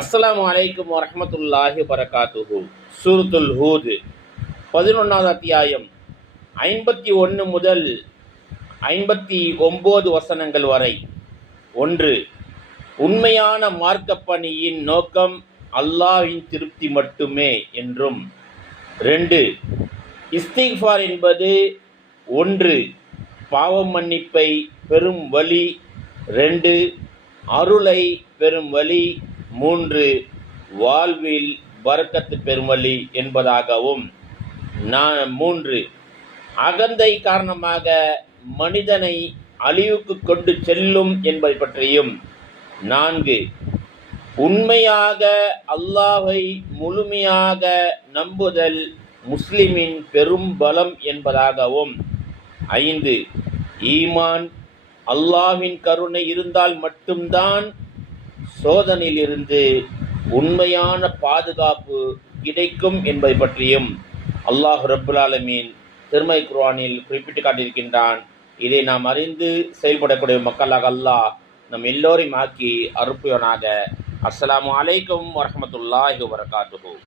அஸ்ஸலாமு அலைக்கும் வரஹ்மத்துல்லாஹி வபரகாத்துஹு. சூரத்துல் ஹூத் 11வது அத்தியாயம் 51 முதல் 59 வசனங்கள் வரை. 1. உண்மையான மார்க்கப் பணியின் நோக்கம் அல்லாஹ்வின் திருப்தி மட்டுமே என்றும். 2. இஸ்திக்ஃபார் என்பது 1. பாவ மன்னிப்பை பெறும் வழி. 2. அருளை பெறும் வழி. 3. வாழ்வில் பரக்கத்து பெறும் வழி என்பதாகவும். 3. அகந்தை காரணமாக மனிதனை அழிவுக்கு கொண்டு செல்லும் என்பதை பற்றியும். 4. உண்மையாக அல்லாஹை முழுமையாக நம்புதல் முஸ்லிமின் பெரும் பலம் என்பதாகவும். 5. ஈமான் அல்லாஹ்வின் கருணை இருந்தால் மட்டும்தான் சோதனையிலிருந்து உண்மையான பாதுகாப்பு கிடைக்கும் என்பதை பற்றியும் அல்லாஹ் ரப்புல் ஆலமீன் திருமறை குர்ஆனில் குறிப்பிட்டு காட்டியிருக்கின்றான். இதை நாம் அறிந்து செயல்படக்கூடிய மக்களாக அல்லாஹ் நம் எல்லோரையும் ஆக்கி அருள்புரிவானாக. அஸ்ஸலாமு அலைக்கும் வரஹ்மத்துல்லாஹி வபரகாத்துஹு.